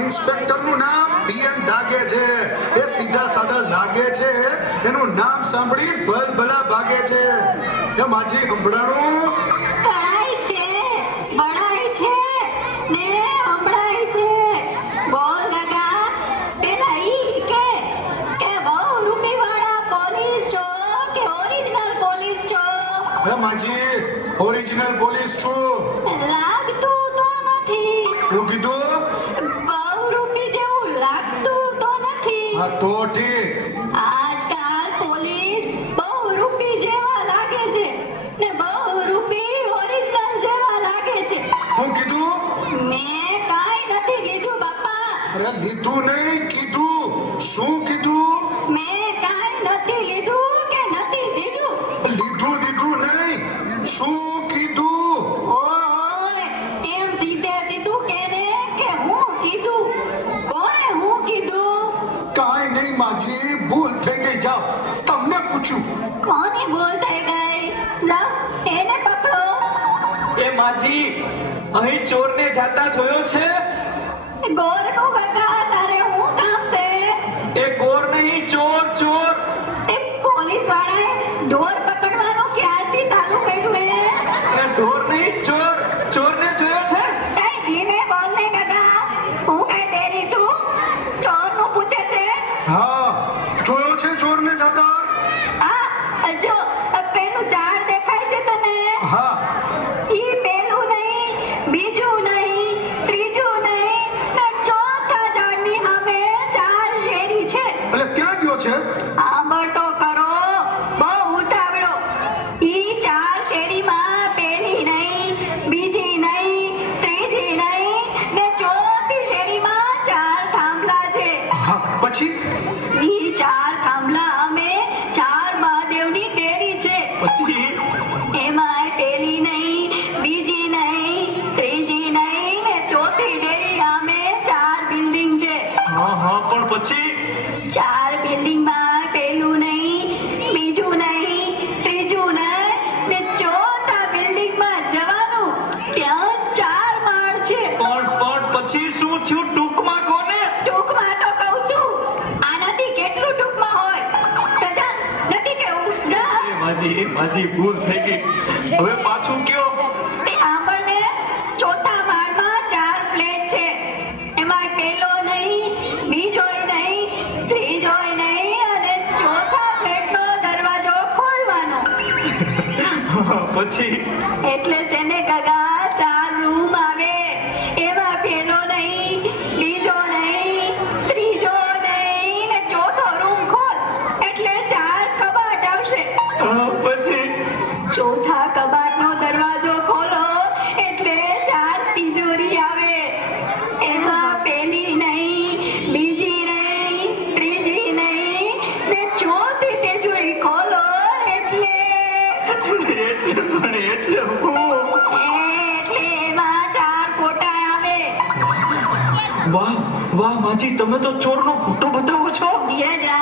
ઇન્સ્પેક્ટરનું નામ પીએમ ડાગે છે એ સીધા સાદા લાગે છે એનું નામ સાંભળી ભલ ભલા ભાગે છે માજી હંભળાનું રોકી દો બહુ રોકી જેવું લાગતું તો નથી. હા તો ઠીક. આજકાલ પોલીસ બહુ રૂપી જેવા લાગે છે ને બહુ રૂપી ઓરિજિનલ જેવા લાગે છે. હું કીધું? મેં કાંઈ નથી કીધું બાપા. અરે દીધું નહીં. કહું છું કોણ હે થઈ ગઈ? લાવ એને પકડો. એ માજી અહીં ચોરને જાતા જોયો છે? ગોરનું બકા તારે હું કામ છે એ ગોર Yeah. માજી ભૂલ થઈ ગઈ. હવે પાછું કયો? ચાર ફ્લેટ છે. એમાં પહેલો નહીં બીજો નહીં ત્રીજો નહીં અને ચોથા ફ્લેટનો દરવાજો ખોલવાનો. પછી? એટલે છે ને કાકા વાહ વાહ માજી તમે તો ચોર નો ફોટો બતાવો છો? યે જા